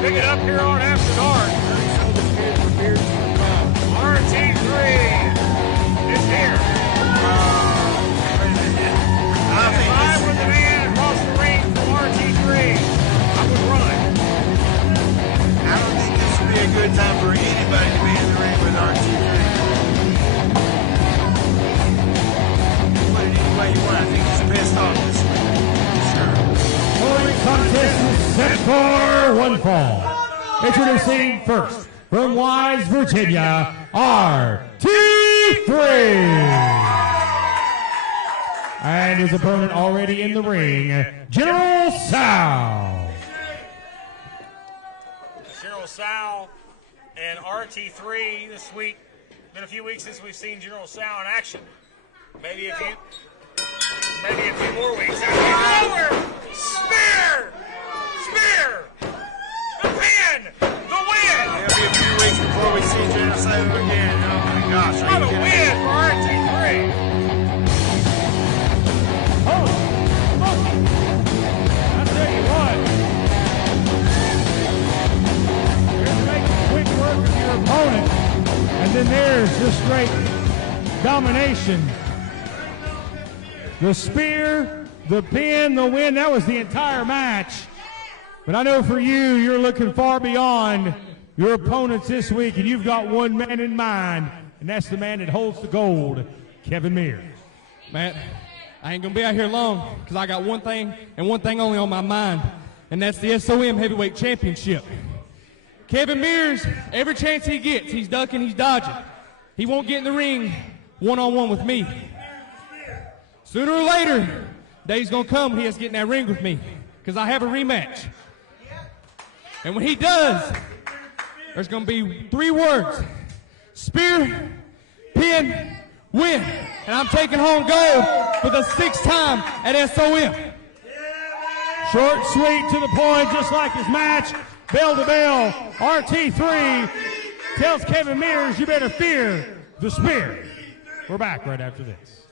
Pick it up here on After Dark. RT3 is here. If I were the man across the ring from RT3, I would run. I don't think this would be a good time for anybody to be in the ring with RT3. Put it any way you want. I think he's pissed off this week. Following contest is set for one fall. Introducing first, from Wise, Virginia, RT3. And his opponent already in the ring, General Tso. General Tso and RT3 this week. Been a few weeks since we've seen General Tso in action. Maybe a few more weeks. Spear! Spear! The pin! The win! It'll be a few weeks before we see General Tso again. Oh my gosh. What a win for RT3! Oh, look! I tell you what. Here's making quick work of your opponent. And then there's just straight domination. The spear, the pin, the win, that was the entire match. But I know for you, you're looking far beyond your opponents this week, and you've got one man in mind, and that's the man that holds the gold, Kevin Mears. Matt, I ain't gonna be out here long, because I got one thing and one thing only on my mind, and that's the SOM Heavyweight Championship. Kevin Mears, every chance he gets, he's ducking, he's dodging. He won't get in the ring one-on-one with me. Sooner or later, day's gonna come when he has to get in that ring with me, because I have a rematch. And when he does, there's gonna be 3 words: spear, pin, win. And I'm taking home gold for the 6th time at SOM. Short, sweet, to the point, just like his match, bell to bell. RT3 tells Kevin Mears, you better fear the spear. We're back right after this.